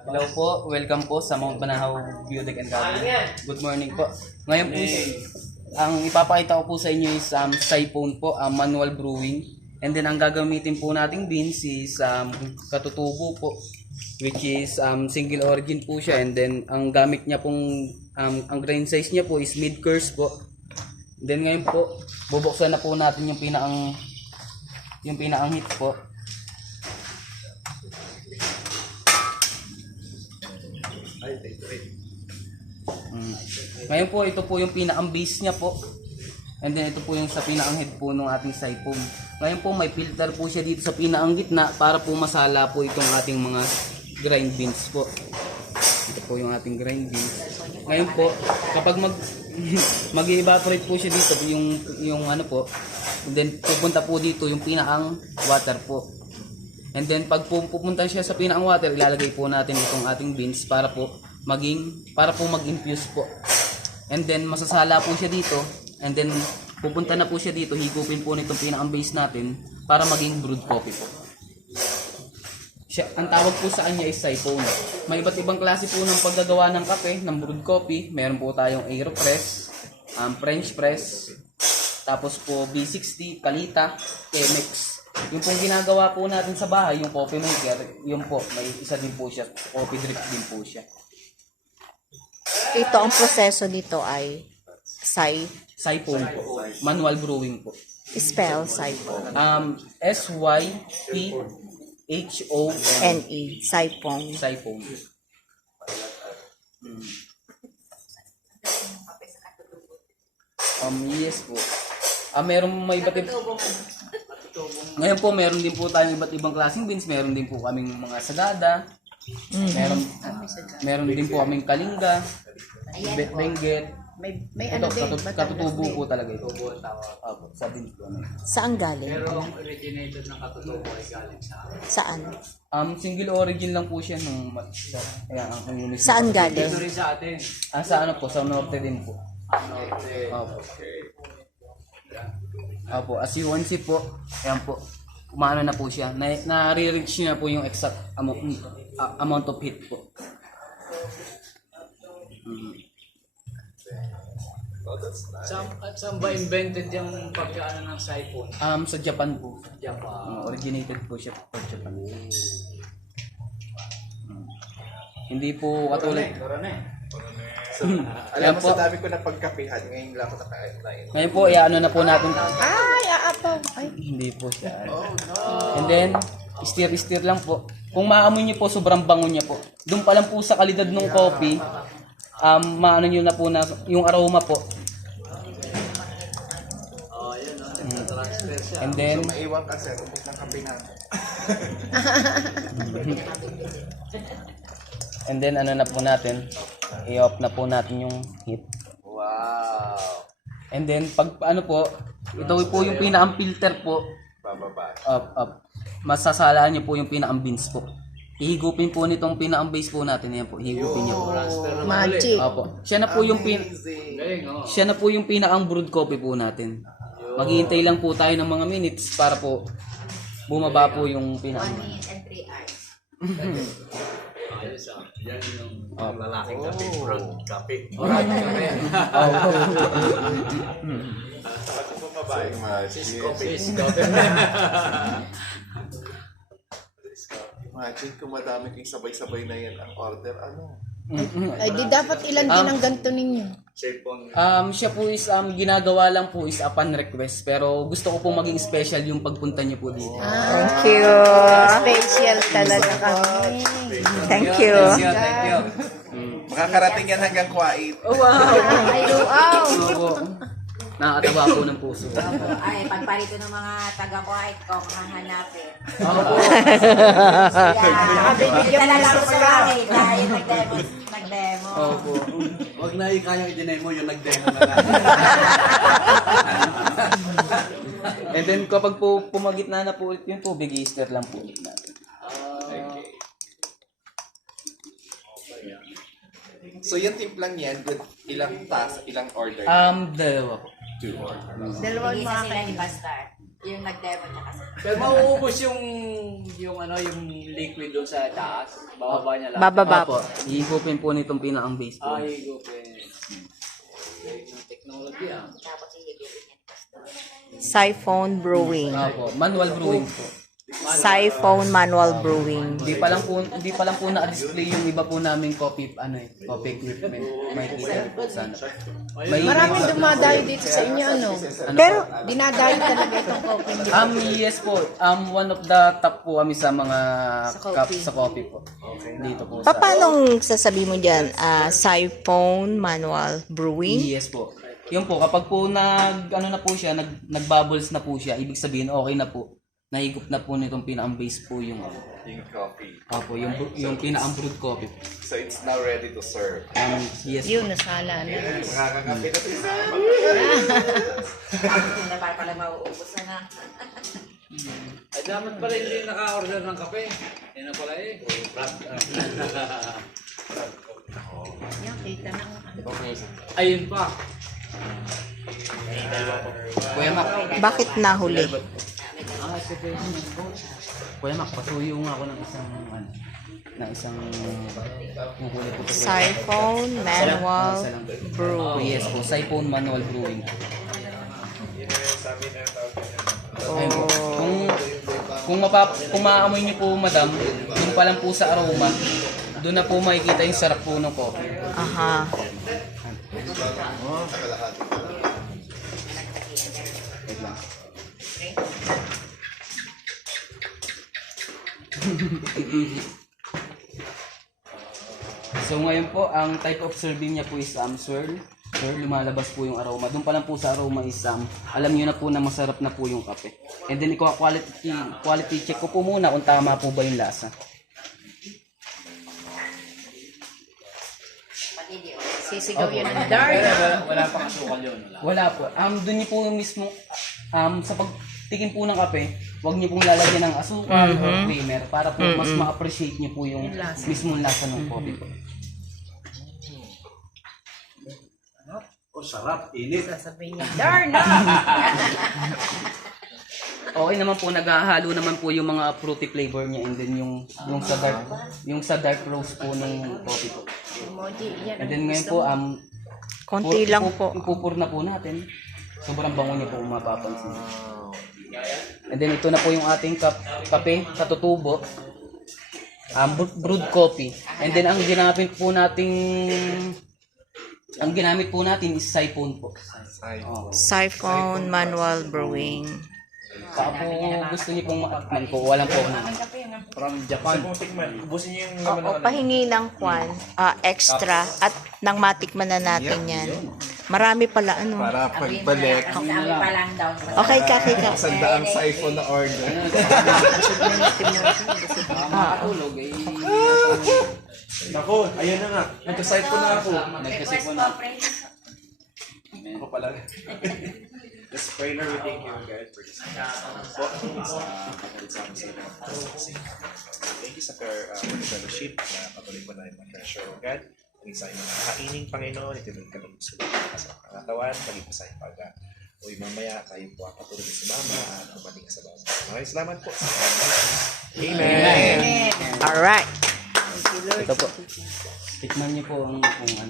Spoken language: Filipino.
Hello po, welcome po sa Mount Banahaw Beauty and Garden. Good morning po. Ngayon po, ang ipapakita ko po sa inyo is siphon po, manual brewing. And then ang gagamitin po nating beans is katutubo po, which is single origin po siya. And then ang gamit niya pong, ang grain size niya po is mid-course po. Then ngayon po, bubuksan na po natin yung pinakang hit po. Ngayon po, ito po yung pinakang base niya po. And then ito po yung sa pinakang head po ng ating siphon. Ngayon po, may filter po siya dito sa pinakang gitna para po masala po itong ating mga grind beans po. Ito po yung ating grind beans. Ngayon po, kapag mag-evaporate po siya dito, yung ano po, and then pupunta po dito yung pinakang water po. And then pag pupunta siya sa pinakang water, ilalagay po natin itong ating beans para po mag-infuse po. And then masasala po siya dito, and then pupunta na po siya dito, higupin po nitong pinakang base natin para maging brewed coffee po. Ang tawag po sa kanya is siphon. May iba't ibang klase po ng paggagawa ng kape, ng brewed coffee. Meron po tayong AeroPress, French press, tapos po B60, Kalita, Chemex. Yung pong ginagawa po natin sa bahay, yung coffee maker, yun po, may isa din po siya, coffee drip din po siya. Ito ang proseso nito ay Siphon po, manual brewing po. spell siphon. SYPHONE, Siphon. siphon. Yes po. May iba't Ngayon po, meron din po tayong iba't ibang klaseng beans. Meron din po kaming mga sagada. Meron din po kaming kalinga, benguet. May Ito, katutubo po talaga ito. Sa beans po. Saan galing? Pero ang originated ng katutubo ay galing sa Saan? Single origin lang po siya nung kaya ang community. Saan galing? ito rin sa atin. Sa ano po, sa norte din po. Opo, as you can see po, ayan po, kumano na po siya. Na-reach niya po yung exact amount of heat po. Saan ba invented yung pagkaano ng siphon? Sa Japan po. Japan. Originated po siya sa Japan. Hindi po katulad. Alam mo, po. sa dami ko na pagkapihan, ngayon lang ako nakain. Ngayon po, ano na po natin. Ay, aapaw. Ay. Hindi po siya. And then, stir lang po. Kung maamoy niyo po, sobrang bango niya po. Doon pa lang po sa kalidad ng coffee, maano niyo na po na yung aroma po. Oh, yun, nagtatransfer siya. And then, Maiwan ka, sir. Ubus ng kape natin. and then ano na po natin, i-off na po natin yung heat. Wow! And then, pag ano po, ito po yung pinakang filter po. Bababa. Up. Masasalaan niyo po yung pinakang beans po. Ihigupin po nitong pinakang base po natin. Yan po, ihigupin niyo po. Transfer naman ulit. Magic. Opo. Siya na po yung Galing, oh. Siya na po yung pinakang brewed coffee po natin. Maghihintay lang po tayo ng mga minutes para po bumaba po yung pinakang. 1 minute and 3 hours. Ayos, ah. Yan yung lalaking kape, brown kape. Ako po babae. Sis kape. Imagine kung madami kayong sabay-sabay na yan ang order. Ano? Ay, di dapat ilan din ang ganito ninyo. Siphon. Siya po is ginagawa lang po is upon request, pero gusto ko po maging special yung pagpunta niyo po dito. Thank you. Special talaga kami. Thank you. Thank you. Makakarating yan hanggang Kuwait. Oh, wow! Ay, wow. Opo. Nakakataba po ng puso. Ay, pagparito ng mga taga-Kuwait ko, hahanapin. Opo. Kaya, na lang sa akin dahil nag-demo. Opo. Huwag na kayang i-deny mo yung nag-demo na lang. And then kapag po pumagitna na po ulit yung tubig, i-stir lang po ulit natin. So yung timplang yan, good, ilang task, ilang order? Dalawa po. 2 orders. Dalawang Isa mga sila ni Bastar. Yung nag-demo tsaka sa... Pero mauubos yung liquid doon sa taas. Bababa niya lang. Bababa po. Opo, ihigupin po nitong pinakang base po. Ay, gupin. Technology ah. Tapos ihigupin yan. Siphon Brewing. Opo, manual brewing po. Siphon Manual Brewing. Di pa lang po na-display yung iba po naming coffee equipment. May kita po sana. Maraming dumadayo dito sa inyo, ano? Pero, Dinadayo talaga itong coffee niyo. Yes po. One of the top po kami sa mga cup sa coffee po. Dito po sa... paano sasabi mo dyan? Siphon Manual Brewing? Yes po. Yun po, kapag po na po siya, nag-bubbles na po siya, ibig sabihin okay na po. Nahigop na po nitong pinakang base po yung Yung coffee. Opo, yung pinakang brewed coffee. So it's now ready to serve. Yes. Yun, nasala na. Makakakape na si Sam. Hindi na pala mauubos na. Ay, dapat pala hindi naka-order ng kape. Yan na pala eh. Yan, kita na. Ayun pa. Kuya Mac. Bakit nahuli? Kuya Mac, pasuyo nga ako ng isang kukulit po. Siphon Manual Brewing. Yes po, Siphon Manual Brewing. Ayun po. Kung maamoy niyo po, madam, dun pa lang po sa aroma, doon na po makikita yung sarap po ng coffee. Aha. Wait lang. So ngayon po, ang type of serving niya po is swirl. Swirl, lumalabas po yung aroma. Doon pa lang po sa aroma is alam niyo na po na masarap na po yung kape. And then quality check ko po muna kung tama po ba yung lasa. Sisigaw yan ng dark. Wala pang asukal yun. Wala po. Doon niyo po yung mismo sa pagtikim po ng kape, huwag niyo pong lalagyan ng asukal or creamer para po mas ma-appreciate niyo po yung mismong lasa ng coffee po. Oh, sarap. Init. Sasabihin niya, darn na! Okay naman po, naghahalo naman po yung mga fruity flavor niya and then yung sa dark roast po ng coffee po. Emoji, yan. And then ngayon po Konti lang po. ipupur na po natin. Sobrang bango niya po kung mapapansin. And then ito na po yung ating kape sa tutubo. Brewed coffee. And then ang ginamit po natin is siphon po. Oh. Siphon Manual Brewing. Baka po gusto niyo pong matakman po, walang po. From Japan. Oo, pahingi ng extra at nang matikman na natin yan. Marami pala ano. Para pagbalik, Sabi pa lang daw. Okay ka. sandaang siphon na order. Makatulog eh. Nako, ayun na nga. Nagka-siphon na ako. Nagkasipon na. Ako pala. The spoiler, we thank you guys for this. Thank you sa fellowship na patuloy po namin mag-treasure o God. Ang isa ay mga kaining Panginoon, itinuloy kami sa sa pangatawan, paging po sa iyong uy, mamaya tayo po ang patuloy sa mama at dumating sa bawang. Maraming salamat po. Amen. Alright. Ito po. Tikman niyo po ang